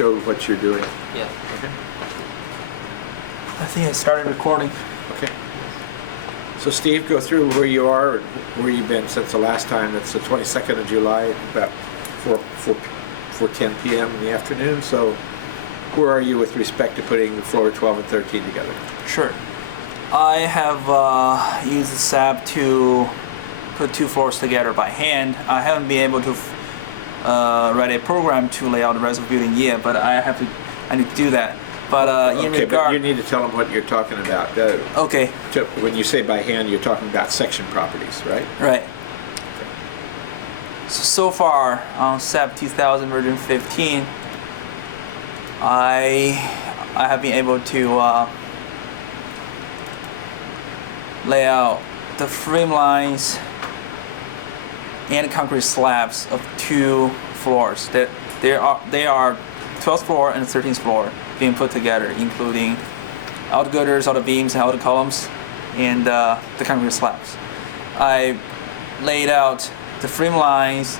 show what you're doing? Yeah. Okay. I think I started recording. Okay. So Steve, go through where you are, and where you've been since the last time. It's the 22nd of July, about 4:10 p.m. in the afternoon. So where are you with respect to putting the floor 12 and 13 together? Sure. I have used SAP to put two floors together by hand. I haven't been able to write a program to lay out the rest of the building yet, but I need to do that. But but you need to tell them what you're talking about. Okay. When you say by hand, you're talking about section properties, right? Right. So far on SAP 2000 version 15, I have been able to lay out the frame lines and concrete slabs of two floors. That they are 12th floor and 13th floor being put together, including all the gutters, all the beams, all the columns, and the concrete slabs. I laid out the frame lines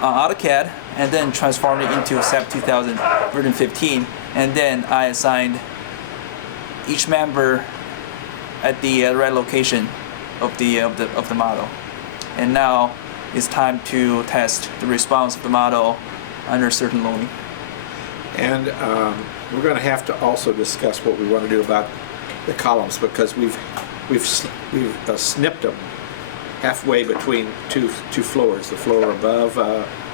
on AutoCAD and then transformed it into SAP 2000 version 15, and then I assigned each member at the right location of the model. And now it's time to test the response of the model under certain loading. And we're going to have to also discuss what we want to do about the columns, because we've snipped them halfway between two floors. The floor above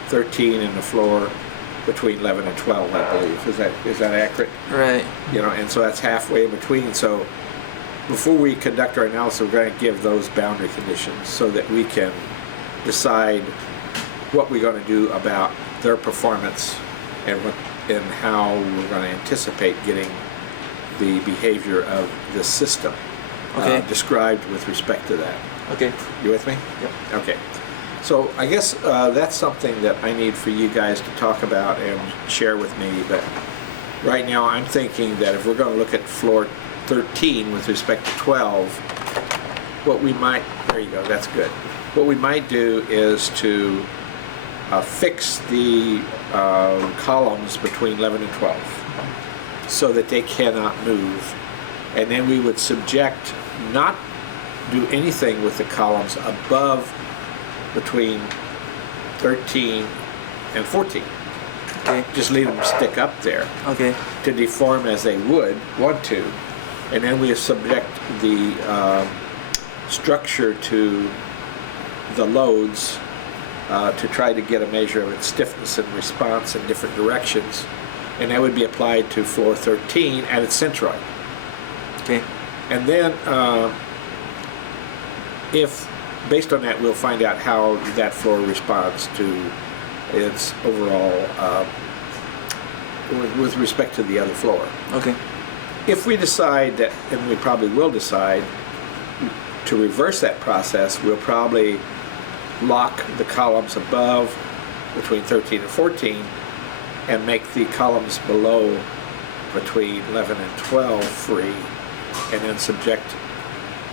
13 and the floor between 11 and 12, I believe. Is that accurate? Right. You know, and so that's halfway in between. So before we conduct our analysis, we're going to give those boundary conditions so that we can decide what we're going to do about their performance and how we're going to anticipate getting the behavior of the system described with respect to that. Okay. You with me? Yep. Okay. So I guess that's something that I need for you guys to talk about and share with me. But right now I'm thinking that if we're going to look at floor 13 with respect to 12, what we might, there you go, that's good. What we might do is to fix the columns between 11 and 12 so that they cannot move. And then we would not do anything with the columns above between 13 and 14. Okay. Just leave them stick up there. Okay. To deform as they would want to. And then we subject the structure to the loads to try to get a measure of its stiffness and response in different directions. And that would be applied to floor 13 at its centroid. Okay. And then if, based on that, we'll find out how that floor responds to its overall, with respect to the other floor. Okay. If we decide that, and we probably will decide, to reverse that process, we'll probably lock the columns above between 13 and 14 and make the columns below between 11 and 12 free, and then subject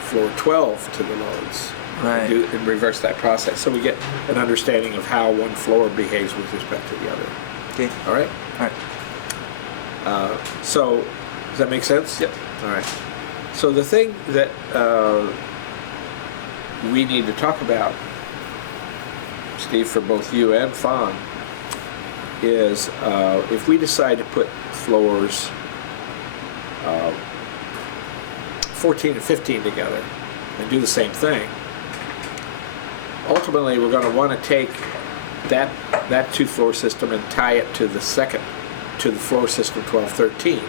floor 12 to the loads. Right. And reverse that process so we get an understanding of how one floor behaves with respect to the other. Okay. All right? All right. So, does that make sense? Yep. All right. So the thing that we need to talk about, Steve, for both you and Fawn, is if we decide to put floors 14 and 15 together and do the same thing, ultimately we're going to want to take that two-floor system and tie it to the floor system 12-13.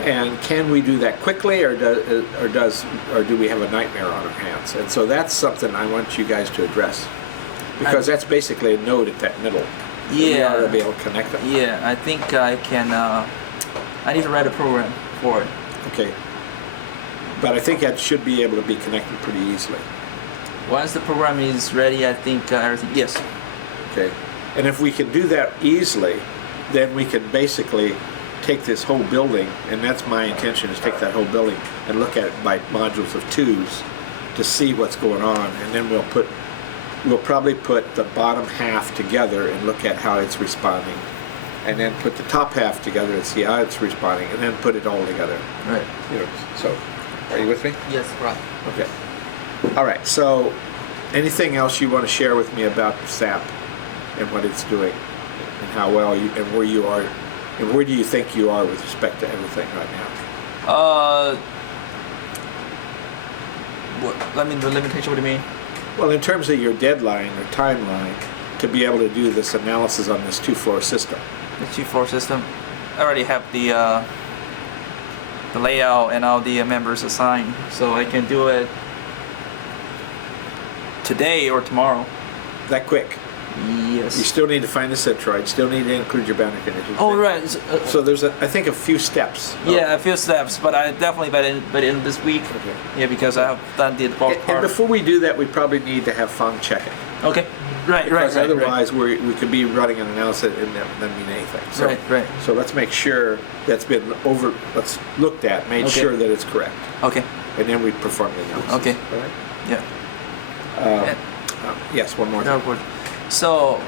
And can we do that quickly, or do we have a nightmare on our hands? And so that's something I want you guys to address, because that's basically a node at that middle. Yeah. We ought to be able to connect them. Yeah, I think I can. I need to write a program for it. Okay. But I think that should be able to be connected pretty easily. Once the program is ready, I think everything. Yes. Okay. And if we can do that easily, then we can basically take this whole building, and that's my intention, is take that whole building and look at it by modules of twos to see what's going on, and then we'll probably put the bottom half together and look at how it's responding and then put the top half together and see how it's responding, and then put it all together. Right. You know, so, are you with me? Yes, right. Okay. All right. So, anything else you want to share with me about SAP and what it's doing, and how well you and where you are, and where do you think you are with respect to everything right now? Let me the limitation. What do you mean? Well, in terms of your deadline or timeline to be able to do this analysis on this 2-floor system. The 2-floor system. I already have the layout and all the members assigned, so I can do it today or tomorrow. That quick. Yes. You still need to find the centroid. Still need to include your boundary conditions. Oh right. So there's I think a few steps. Yeah, a few steps, but I definitely by the end of this week. Okay. Yeah, because I have done the bulk And part. before we do that, we probably need to have Fang check it. Okay. Right. Because otherwise, we could be running an analysis and that doesn't mean anything. So, Right. So let's make sure that's been let's looked at, made Okay. sure that it's correct, Okay. and then we perform the analysis. Okay. All right. Yeah. Yes. One more. No, good. So,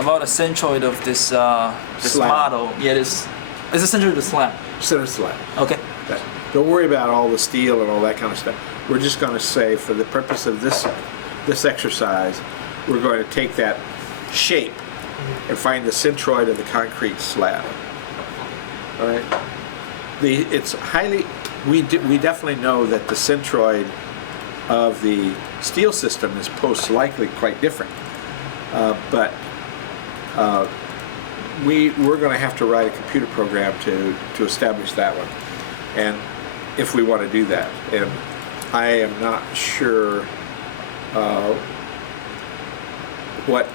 about the centroid of this Slab. model, yeah, it's the centroid of the slab. Center slab. Okay. Okay. Don't worry about all the steel and all that kind of stuff. We're just going to say, for the purpose of this exercise, we're going to take that shape and find the centroid of the concrete slab. All right. It's highly. We definitely know that the centroid of the steel system is most likely quite different, but we're going to have to write a computer program to establish that one, and if we want to do that, and I am not sure what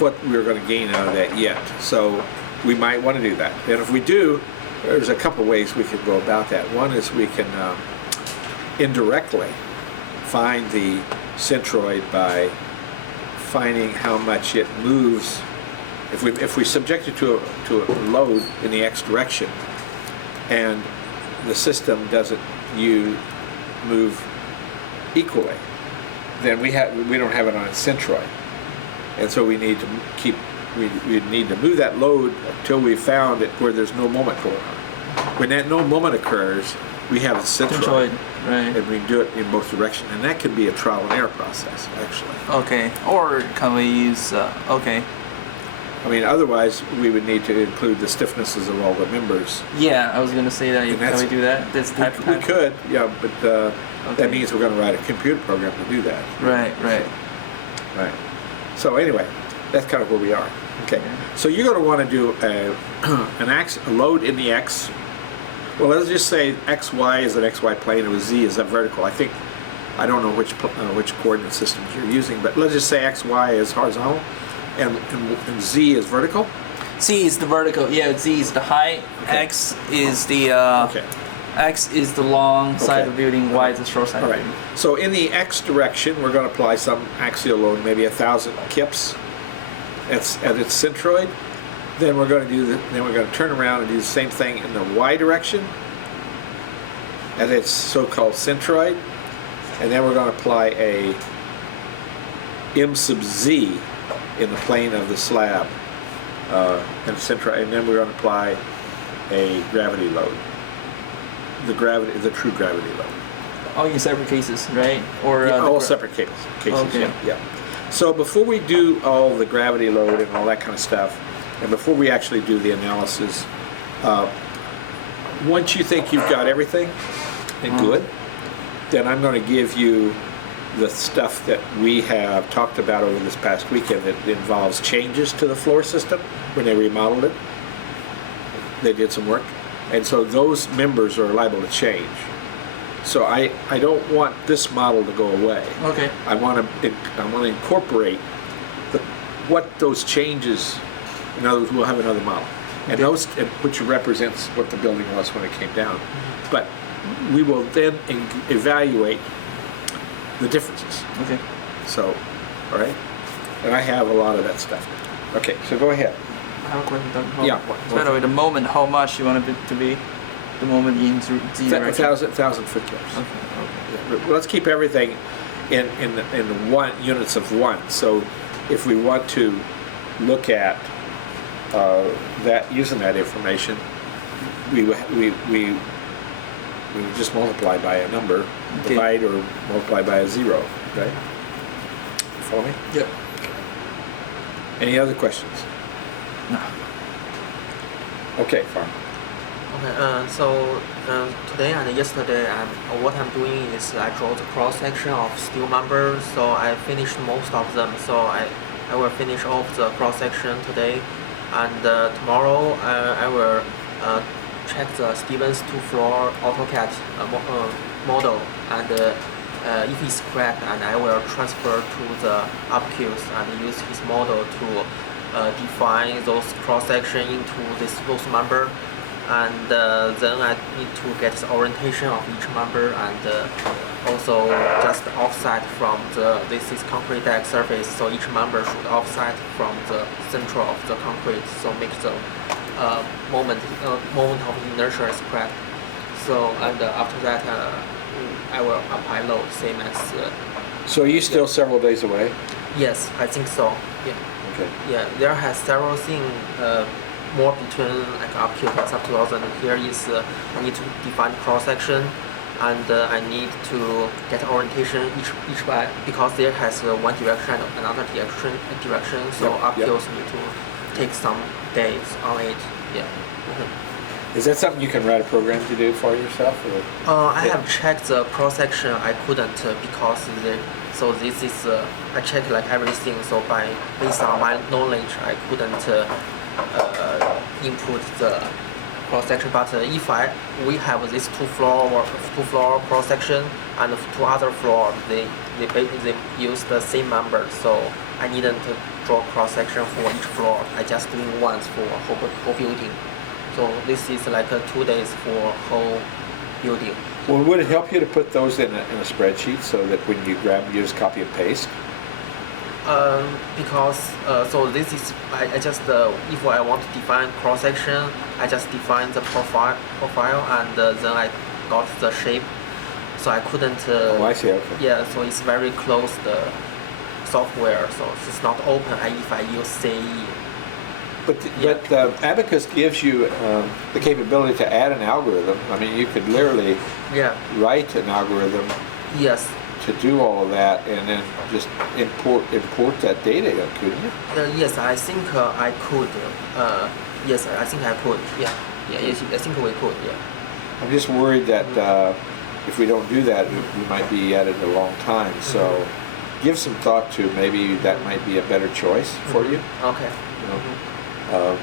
we're going to gain out of that yet. So we might want to do that, and if we do, there's a couple ways we can go about that. One is we can indirectly find the centroid by finding how much it moves. If we subject it to a load in the x direction, and the system doesn't move equally, then we don't have it on its centroid, and so we need to move that load until we found it where there's no moment going on. When that no moment occurs, we have a centroid, right? and we do it in both directions, and that can be a trial and error process, actually. Okay. Or can we use? Okay. I mean, otherwise we would need to include the stiffnesses of all the members. Yeah, I was gonna say that. And Can we do that? This type. We could, yeah, but Okay. that means we're going to write a computer program to do that. Right. Right. So anyway, that's kind of where we are. Okay. So you're going to want to do a load in the x. Well, let's just say xy is an xy plane and z is a vertical. I don't know which coordinate systems you're using, but let's just say xy is horizontal and z is vertical. C is the vertical. Yeah, Z is the height. Okay. X is the Okay. X is the long side Okay. of the building. Y is the short side All of right. the building. So in the x direction, we're going to apply some axial load, maybe 1,000 kips at its centroid. Then we're going to turn around and do the same thing in the y direction at its so-called centroid, and then we're going to apply a m sub z in the plane of the slab and centroid, and then we're going to apply a gravity load, the true gravity load. All in separate cases, right? Or Yeah, all separate cases. Okay. Yeah. So before we do all the gravity load and all that kind of stuff, and before we actually do the analysis, once you think you've got everything and good, then I'm going to give you the stuff that we have talked about over this past weekend that involves changes to the floor system when they remodeled it. They did some work, and so those members are liable to change. So I don't want this model to go away. Okay. I want to incorporate what those changes. In other words, we'll have another model, and which represents what the building was when it came down. But we will then evaluate the differences. Okay. So, all right, and I have a lot of that stuff. Okay, so go ahead. I have a question. Yeah. So by the way, the moment, how much you want it to be? The moment in Z direction. 1,000 foot cubes. Okay. Yeah. Let's keep everything in the units of one. So if we want to look at that using that information, we would just multiply by a number, Okay. divide or multiply by a 0, right? Follow me? Yep. Any other questions? No. Okay, fine. Okay, so today and yesterday, what I'm doing is I draw the cross section of steel members. So I finished most of them. So I will finish off the cross section today, and tomorrow I will check the Stevens 2-floor AutoCAD model, and if it's correct, and I will transfer to the upQs and use his model to define those cross section into those member. And then I need to get the orientation of each member, and also just offset from this is concrete deck surface, so each member should offset from the center of the concrete, so make the moment of inertia is correct. So and after that I will apply load same as So are you still several days away? yes, I think so. Yeah. Okay. Yeah, there has several things more between like uphill and sub 2000. Here is I need to define cross section, and I need to get orientation each way, because there has one direction and another direction. So Yep, uphills need to take some days on it. Yeah. Is that something you can write a program to do for yourself? Or? I have checked the cross section. I couldn't because so this is I checked like everything. So based on my knowledge, I couldn't input the cross section. But if we have this two floor cross section, and two other floor, they use the same number. So I needn't draw cross section for each floor. I just doing once for whole building. So this is like 2 days for whole building. Well, would it help you to put those in a spreadsheet so that when you grab, you just copy and paste? Because so this is I just if I want to define cross section, I just define the profile and then I got the shape. So I couldn't. Oh, I see. Okay. Yeah, so it's very close the software, so it's not open if I use CE. But Abacus gives you the capability to add an algorithm. I mean, you could literally Yeah. write an algorithm Yes. to do all of that, and then just import that data, couldn't you? Yes, I think I could. Yes, I think I could. Yeah. Yeah. Yes, I think we could. Yeah. I'm just worried that if we don't do that, we might be at it a long time. So give some thought to maybe that might be a better choice for you. Okay. You know?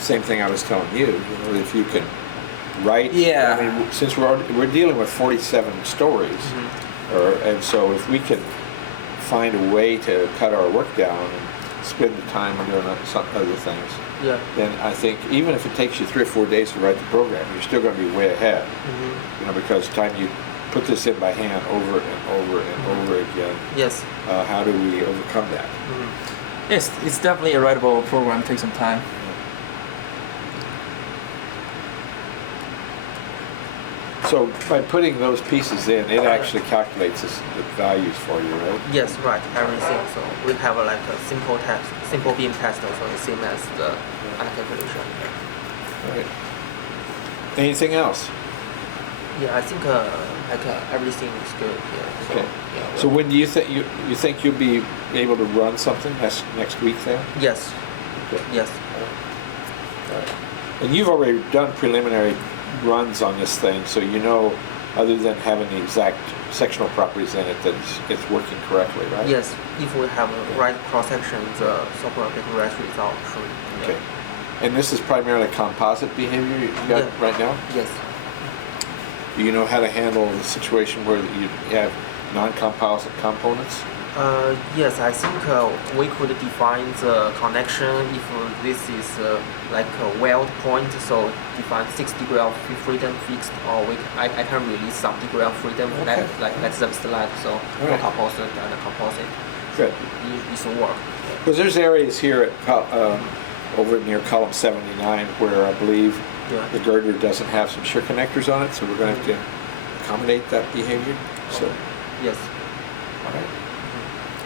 Same thing I was telling you. You know, if you can write. Yeah. I mean, since we're dealing with 47 stories, and so if we can find a way to cut our work down and spend the time doing some other things, Yeah. then I think even if it takes you 3 or 4 days to write the program, you're still going to be way ahead. You know, because the time you put this in by hand over and over and over again, Yes. how do we overcome that? Yes, it's definitely a writable program. Take some time. So by putting those pieces in, it actually calculates the values for you, right? Yes, right, everything. So we have like a simple beam test, so the same as the other calculation. Right. Anything else? Yeah, I think everything is good. Yeah. So, Okay. yeah, So when do you think you think you'll be able to run something next week then? yes, Okay. yes. All right. And you've already done preliminary runs on this thing, so you know, other than having the exact sectional properties in it, that it's working correctly, right? Yes, if we have a right cross section, the software get right result. So, yeah. Okay. And this is primarily composite behavior you got Yeah. right now? Yes. Do you know how to handle the situation where you have non-composite components? Yes, I think we could define the connection if this is like a weld point, so define 6 degree of freedom fixed, or I can release some degree of freedom, Okay. let them slide, so Alright. composite and composite. Good. It should work. Because there's areas here at over near column 79 where I believe Yeah. the girder doesn't have some shear connectors on it, so we're going to have to accommodate that behavior. So, Yes. all right.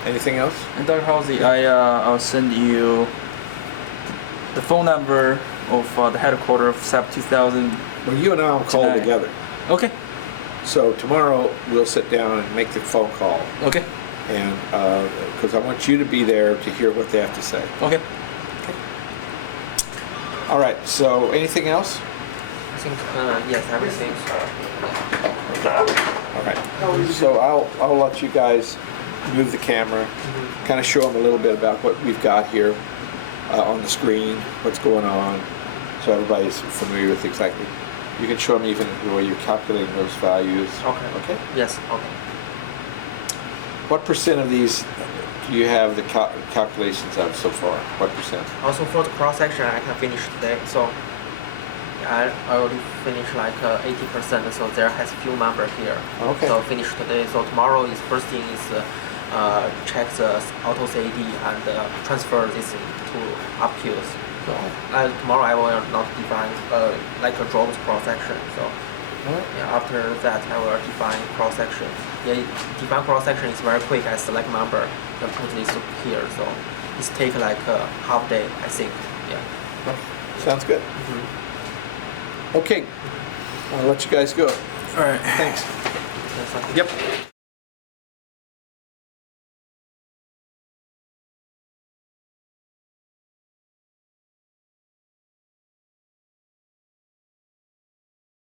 Anything else? And Dr. Hulsey, I'll send you the phone number of the headquarters of SAP 2000. Well, you and I'll call Tonight. together. Okay. So tomorrow we'll sit down and make the phone call, Okay. and because I want you to be there to hear what they have to say. Okay. All right. So anything else? I think yes, everything. All right. So I'll let you guys move the camera, kind of show them a little bit about what we've got here on the screen, what's going on, so everybody's familiar with exactly. You can show them even the way you're calculating those values. Okay. Okay. Yes. Okay. What percent of these do you have the calculations of so far? What percent? Also for the cross section, I can finish today. So I already finished like 80%. So there has few member here. Okay. So finish today. So tomorrow is first thing is check the auto CAD and transfer this to upQs. So tomorrow I will not define like a draw cross section. So yeah, after that I will define cross section. Yeah, define cross section is very quick. I select member and put this here. So it's take like a half day, I think. Yeah. Sounds good. Okay. I'll let you guys go. All right. Thanks. That's something. Yep.